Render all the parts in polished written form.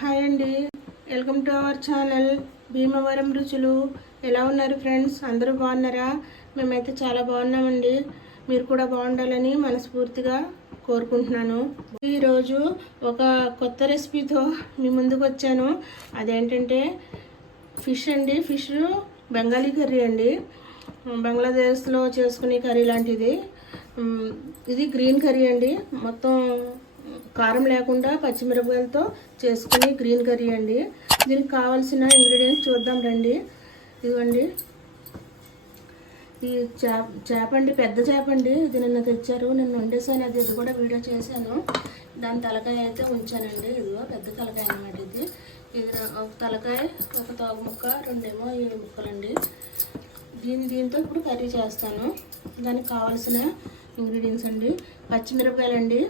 Hi అండి, welcome to our channel Bhimavaram రుచులు. ఎలా ఉన్నారు ఫ్రెండ్స్? అందరూ బాగున్నారా? మేమైతే చాలా బాగున్నామండి. మీరు కూడా బాగుండాలని మనస్ఫూర్తిగా కోరుకుంటున్నాను. ఈరోజు ఒక కొత్త రెసిపీతో మీ ముందుకు వచ్చాను. అదేంటంటే ఫిష్ అండి. ఫిష్ బెంగాలీ కర్రీ అండి. బంగ్లాదేశ్లో చేసుకునే కర్రీ లాంటిది. ఇది గ్రీన్ కర్రీ అండి. మొత్తం కారం లేకుండా పచ్చిమిరపకాయలతో చేసుకుని గ్రీన్ కర్రీ అండి. దీనికి కావాల్సిన ఇంగ్రీడియంట్స్ చూద్దాం రండి. ఇదిగోండి, ఈ చేప అండి, పెద్ద చేప అండి. ఇది నిన్న తెచ్చారు, నిన్న వండేసాను. ఇది కూడా వీడియో చేశాను. దాని తలకాయ అయితే ఉంచానండి. ఇదిగో పెద్ద తలకాయ అన్నమాట. ఇది ఒక తలకాయ, ఒక తోక ముక్క, రెండేమో ఈ ముక్కలండి. దీంతో ఇప్పుడు కర్రీ చేస్తాను. దానికి కావాల్సిన ఇంగ్రీడియంట్స్ అండి: పచ్చిమిరపకాయలండి,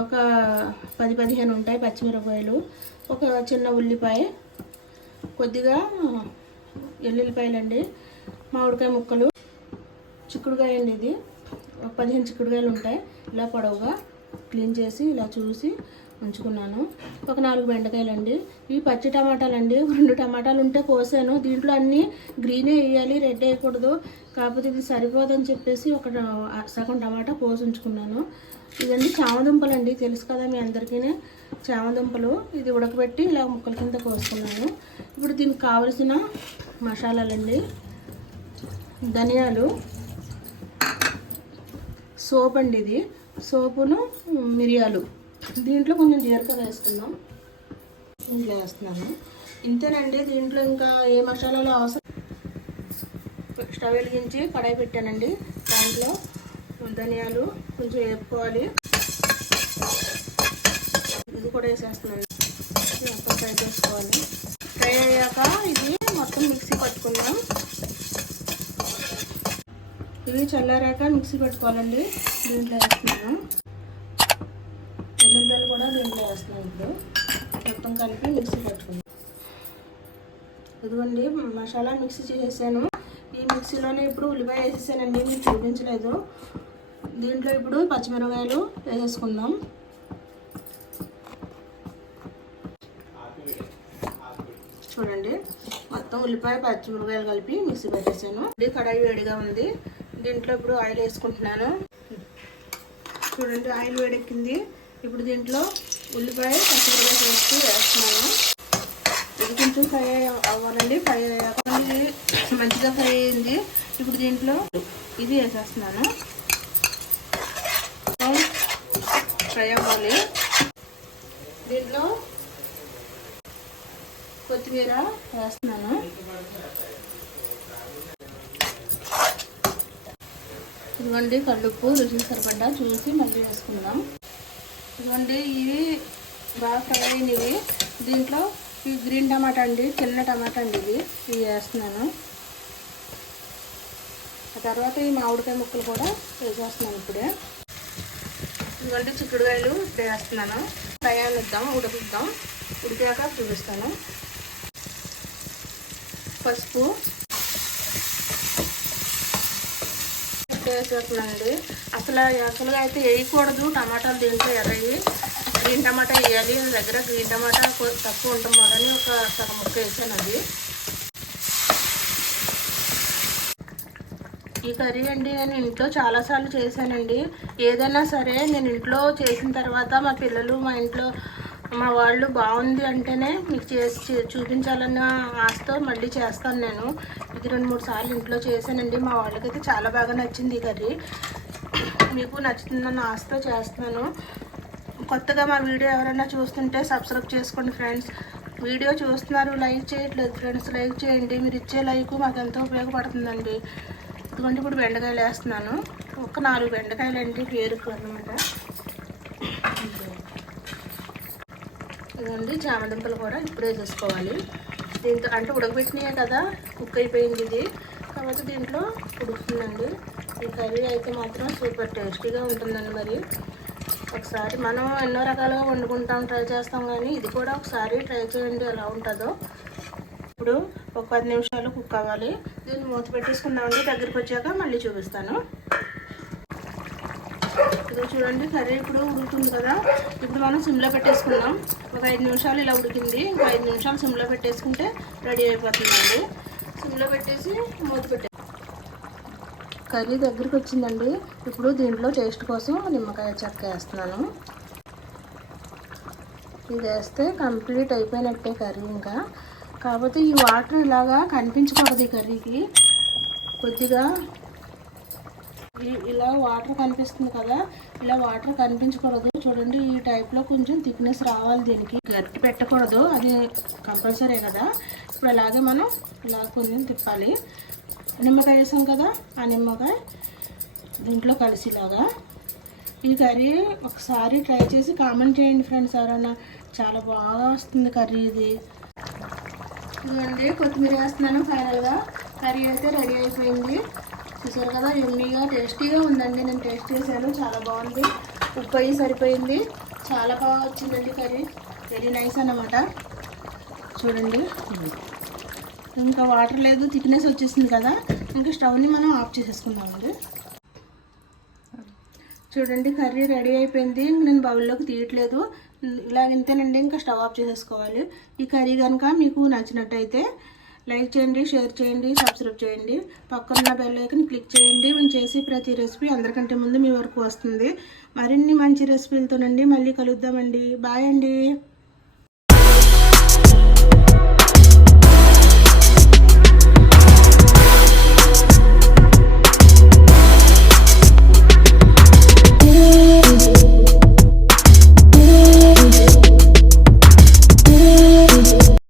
ఒక 10-15 ఉంటాయి పచ్చిమిరపకాయలు, ఒక చిన్న ఉల్లిపాయ, కొద్దిగా ఎల్లుల్లిపాయలండి, మామిడికాయ ముక్కలు, చిక్కుడుకాయ అండి. ఇది ఒక 15 చిక్కుడుకాయలు ఉంటాయి. ఇలా పొడవుగా క్లీన్ చేసి ఇలా చూసి ఉంచుకున్నాను. ఒక 4 బెండకాయలండి. ఇవి పచ్చి టమాటాలండి. 2 టమాటాలు ఉంటే కోసాను. దీంట్లో అన్నీ గ్రీనే వేయాలి, రెడ్ వేయకూడదు. కాకపోతే ఇది సరిపోదని చెప్పేసి ఒక సగం టమాటా కోసి ఉంచుకున్నాను. ఇదండి చామదుంపలండి, తెలుసు కదా మీ అందరికీ. చామదుంపలు ఇది ఉడకబెట్టి ఇలా ముక్కల కింద కోసుకున్నాను. ఇప్పుడు దీనికి కావలసిన మసాలాలండి: ధనియాలు, సోప్ అండి, ఇది సోపును, మిరియాలు, దీంట్లో కొంచెం జీలకర్ర వేసుకుందాం. దీంట్లో వేస్తున్నాను. ఇంతేనండి. దీంట్లో ఇంకా ఏ మసాలాలు అవసరం. స్టవ్ వెలిగించి కడాయి పెట్టానండి. దాంట్లో ధనియాలు కొంచెం వేపుకోవాలి. ఇది కూడా వేసేస్తున్నాను. మొత్తం ఫ్రై చేసుకోవాలి. ఫ్రై అయ్యాక ఇది మొత్తం మిక్సీ పట్టుకుందాం. ఇవి చల్లారాక మిక్సీ పెట్టుకోవాలండి. దీంట్లో వేస్తున్నాను. ఎల్లుల్లిపాయలు కూడా దీంట్లో వేస్తున్నాను. ఇప్పుడు మొత్తం కలిపి మిక్సీ పట్టుకుందాం. ఇదిగోండి, మసాలా మిక్సీ చేసేసాను. ఈ మిక్సీలోనే ఇప్పుడు ఉల్లిపాయ వేసేసానండి, మీకు చూపించలేదు. దీంట్లో ఇప్పుడు పచ్చిమిరపకాయలు వేసేసుకుందాం. చూడండి, మొత్తం ఉల్లిపాయ పచ్చిమిరపకాయలు కలిపి మిక్సీ పెట్టేసాను. కడాయి వేడిగా ఉంది. దీంట్లో ఇప్పుడు ఆయిల్ వేసుకుంటున్నాను. చూడండి, ఆయిల్ వేడెక్కింది. ఇప్పుడు దీంట్లో ఉల్లిపాయ పచ్చిమిరపకాయ వేస్తున్నాను. ఇది కొంచెం ఫ్రై అవ్వాలండి. ఫ్రై అయ్యాక మంచిగా ఫ్రై అయింది. ఇప్పుడు దీంట్లో ఇది వేసేస్తున్నాను. ఫ్రై అవ్వాలి. దీంట్లో కొత్తిమీర వేస్తున్నాను. ఇదిగోండి, కల్లుప్పు రుచికి సరిపడా చూసి మళ్ళీ వేసుకుందాం. ఇదిగోండి, ఇవి బాగా ఫ్రై అయినవి. దీంట్లో ఈ గ్రీన్ టమాటా అండి, చిన్న టమాటా అండి, ఇవి వేస్తున్నాను. ఆ తర్వాత ఈ మామిడికాయ ముక్కలు కూడా వేసేస్తున్నాను ఇప్పుడే. ఇదిగోండి, చిక్కుడుకాయలు ఇప్పుడే వేస్తున్నాను. ఫ్రై అనిద్దాం, ఉడికిద్దాం. ఉడికాక చూపిస్తాను. పసుపు వేసేస్తున్నానండి. అసలుగా అయితే వేయకూడదు టమాటాలు దీంట్లో. ఎర్రవి గ్రీన్ టమాటా వేయాలి. నా దగ్గర గ్రీన్ టమాటా తక్కువ ఉంటాం అని ఒక సగం ముక్క వేసాను. అది ఈ కర్రీ అండి నేను ఇంట్లో చాలాసార్లు చేశానండి. ఏదైనా సరే నేను ఇంట్లో చేసిన తర్వాత మా పిల్లలు, మా ఇంట్లో మా వాళ్ళు బాగుంది అంటేనే మీకు చేసి చూపించాలన్న ఆశతో మళ్ళీ చేస్తాను నేను. ఇది 2-3 సార్లు ఇంట్లో చేశానండి. మా వాళ్ళకైతే చాలా బాగా నచ్చింది ఈ కర్రీ. మీకు నచ్చుతుందన్న ఆశతో చేస్తున్నాను. కొత్తగా మా వీడియో ఎవరైనా చూస్తుంటే సబ్స్క్రైబ్ చేసుకోండి ఫ్రెండ్స్. వీడియో చూస్తున్నారు, లైక్ చేయట్లేదు ఫ్రెండ్స్. లైక్ చేయండి. మీరు ఇచ్చే లైక్ మాకు ఎంతో ఉపయోగపడుతుందండి. ఇదిగోండి, ఇప్పుడు బెండకాయలు వేస్తున్నాను. ఒక 4 బెండకాయలు అండి, పేరుకు అన్నమాట. ఇదిగోండి, చామదుంపలు కూడా ఇప్పుడు వేసేసుకోవాలి. దీంతో అంటే ఉడకబెట్టినాయే కదా, కుక్ అయిపోయింది ఇది. కాబట్టి దీంట్లో ఉడుకుతుందండి. ఈ కర్రీ అయితే మాత్రం సూపర్ టేస్టీగా ఉంటుందండి. మరి ఒకసారి మనం ఎన్నో రకాలుగా వండుకుంటాం, ట్రై చేస్తాం, కానీ ఇది కూడా ఒకసారి ట్రై చేయండి ఎలా ఉంటుందో. ఇప్పుడు ఒక 10 నిమిషాలు కుక్ అవ్వాలి. దీన్ని మూత పెట్టేసుకుందామండి. దగ్గరికి వచ్చాక మళ్ళీ చూపిస్తాను. ఇది చూడండి కర్రీ ఇప్పుడు ఉడుకుతుంది కదా. ఇప్పుడు మనం సిమ్లో పెట్టేసుకుందాం. ఒక 5 నిమిషాలు ఇలా ఉడికింది. ఇంకా 5 నిమిషాలు సిమ్లో పెట్టేసుకుంటే రెడీ అయిపోతుందండి. సిమ్లో పెట్టేసి మూత పెట్టే కర్రీ దగ్గరికి వచ్చిందండి. ఇప్పుడు దీంట్లో టేస్ట్ కోసం నిమ్మకాయ చెక్క వేస్తున్నాను. ఇది వేస్తే కంప్లీట్ అయిపోయినట్టే కర్రీ. ఇంకా కాకపోతే ఈ వాటర్ ఇలాగా కనిపించకూడదు. ఈ కర్రీకి కొద్దిగా ఇలా వాటర్ కనిపిస్తుంది కదా, ఇలా వాటర్ కనిపించకూడదు. చూడండి ఈ టైప్లో కొంచెం థిక్నెస్ రావాలి. దీనికి గట్టి పెట్టకూడదు, అది కంపల్సరీ కదా. ఇప్పుడు అలాగే మనం ఇలా కొంచెం తిప్పాలి. నిమ్మకాయ వేసాం కదా, ఆ నిమ్మకాయ దీంట్లో కలిసిలాగా. ఈ కర్రీ ఒకసారి ట్రై చేసి కామెంట్ చేయండి ఫ్రెండ్స్ ఎవరైనా. చాలా బాగా వస్తుంది కర్రీ ఇది. ఇదిగోండి కొత్తిమీర వేస్తున్నాను. ఫైనల్గా కర్రీ అయితే రెడీ అయిపోయింది. చూసారు కదా, యమ్మీగా టేస్టీగా ఉందండి. నేను టేస్ట్ చేశాను, చాలా బాగుంది. ఉప్పు అయ్యి సరిపోయింది. చాలా బాగా వచ్చిందండి కర్రీ. వెరీ నైస్ అన్నమాట. చూడండి ఇంకా వాటర్ లేదు, థిక్నెస్ వచ్చేసింది కదా. ఇంకా స్టవ్ని మనం ఆఫ్ చేసేసుకుందామండి. చూడండి కర్రీ రెడీ అయిపోయింది. నేను బౌల్లోకి తీయట్లేదు, ఇలా ఇంతేనండి. ఇంకా స్టవ్ ఆఫ్ చేసేసుకోవాలి. ఈ కర్రీ కనుక మీకు నచ్చినట్టయితే లైక్ చేయండి, షేర్ చేయండి, సబ్స్క్రైబ్ చేయండి. పక్కన బెల్ ఐకాన్ క్లిక్ చేయండి. మేము చేసి ప్రతి రెసిపీ అందరికంటే ముందు మీ వరకు వస్తుంది. మరిన్ని మంచి రెసిపీలతోనండి మళ్ళీ కలుద్దామండి. బాయ్ అండి.